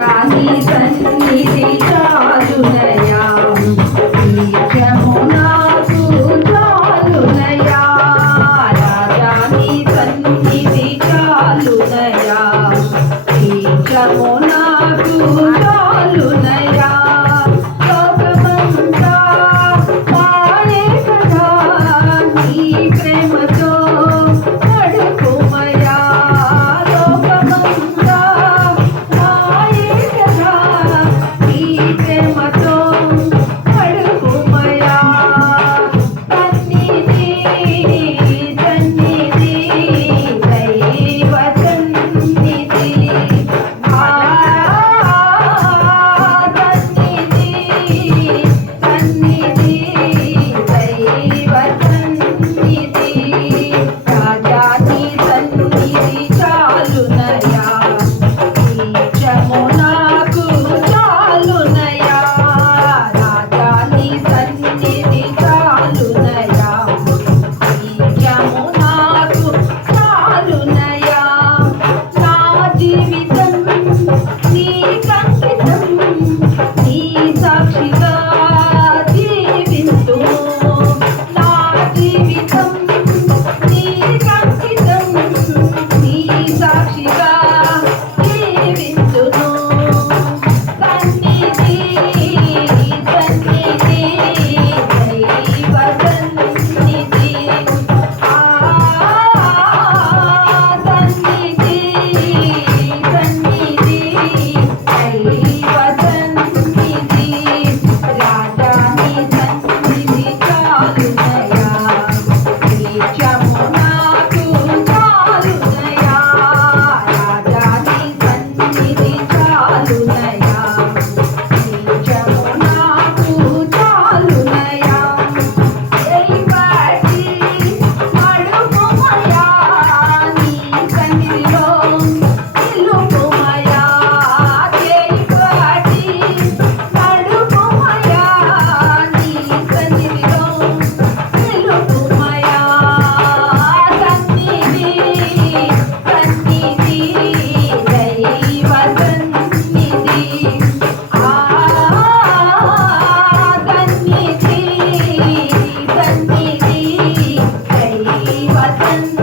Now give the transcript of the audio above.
రాణి సన్నిధి చాలునయా Captain.